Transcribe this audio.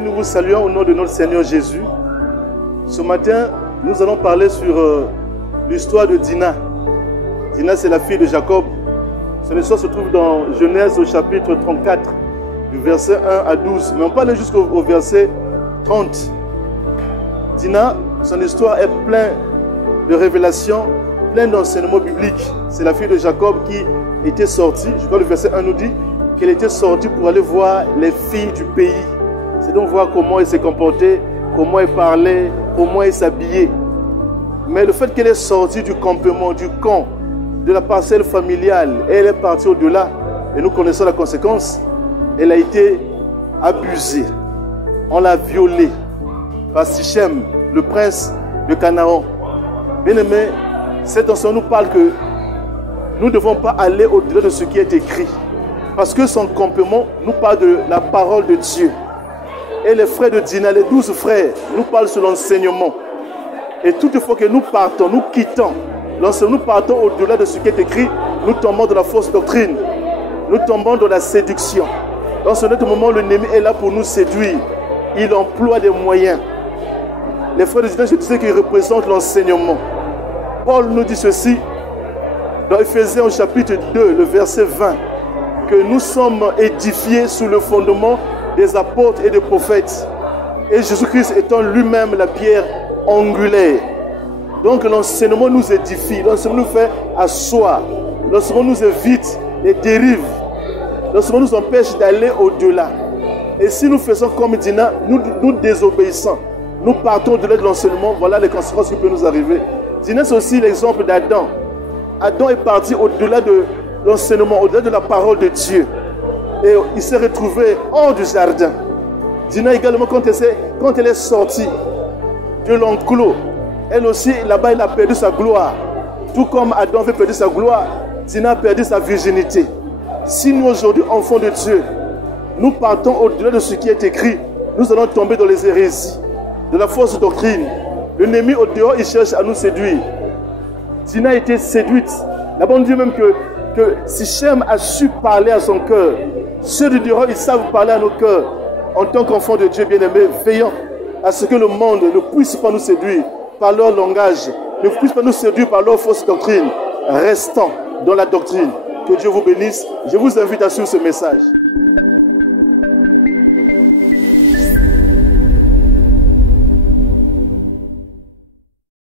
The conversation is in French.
nous vous saluons au nom de notre Seigneur Jésus. Ce matin, nous allons parler sur l'histoire de Dina. Dina, c'est la fille de Jacob. Son histoire se trouve dans Genèse au chapitre 34, du verset 1 à 12. Mais on parle jusqu'au verset 30. Dina, son histoire est pleine de révélations, pleine d'enseignements bibliques. C'est la fille de Jacob qui était sortie. Je crois que le verset 1 nous dit qu'elle était sortie pour aller voir les filles du pays. C'est donc voir comment elle s'est comportée, comment elle parlait, comment elle s'habillait. Mais le fait qu'elle est sortie du campement, du camp, de la parcelle familiale, et elle est partie au-delà, et nous connaissons la conséquence, elle a été abusée. On l'a violée par Sichem, le prince de Canaan. Bien aimé, cet enseignement nous parle que nous ne devons pas aller au-delà de ce qui est écrit. Parce que son campement nous parle de la parole de Dieu. Et les frères de Dina, les 12 frères, nous parlent sur l'enseignement. Et toutefois que nous partons, nous quittons l'enseignement, nous partons au-delà de ce qui est écrit, nous tombons dans la fausse doctrine. Nous tombons dans la séduction. Dans ce moment, l'ennemi est là pour nous séduire. Il emploie des moyens. Les frères de Dina, je disais qu'ils représentent l'enseignement. Paul nous dit ceci dans Éphésiens au chapitre 2, le verset 20, que nous sommes édifiés sous le fondement des apôtres et des prophètes. Et Jésus-Christ étant lui-même la pierre angulaire. Donc l'enseignement nous édifie, l'enseignement nous fait asseoir, l'enseignement nous évite les dérives, l'enseignement nous empêche d'aller au-delà. Et si nous faisons comme Dina, nous désobéissons, nous partons au-delà de l'enseignement, voilà les conséquences qui peuvent nous arriver. Dina, c'est aussi l'exemple d'Adam. Adam est parti au-delà de l'enseignement, au-delà de la parole de Dieu. Et il s'est retrouvé hors du jardin. Dina également, quand elle est sortie de l'enclos, elle aussi, là-bas, elle a perdu sa gloire. Tout comme Adam avait perdu sa gloire, Dina a perdu sa virginité. Si nous, aujourd'hui, enfants de Dieu, nous partons au-delà de ce qui est écrit, nous allons tomber dans les hérésies, de la fausse doctrine. L'ennemi au dehors, il cherche à nous séduire. Dina a été séduite. Là-bas, on dit même que Sichem a su parler à son cœur. Ceux du dehors, ils savent parler à nos cœurs. En tant qu'enfants de Dieu bien-aimés, veillons à ce que le monde ne puisse pas nous séduire par leur langage, ne puisse pas nous séduire par leur fausse doctrine. Restons dans la doctrine. Que Dieu vous bénisse. Je vous invite à suivre ce message.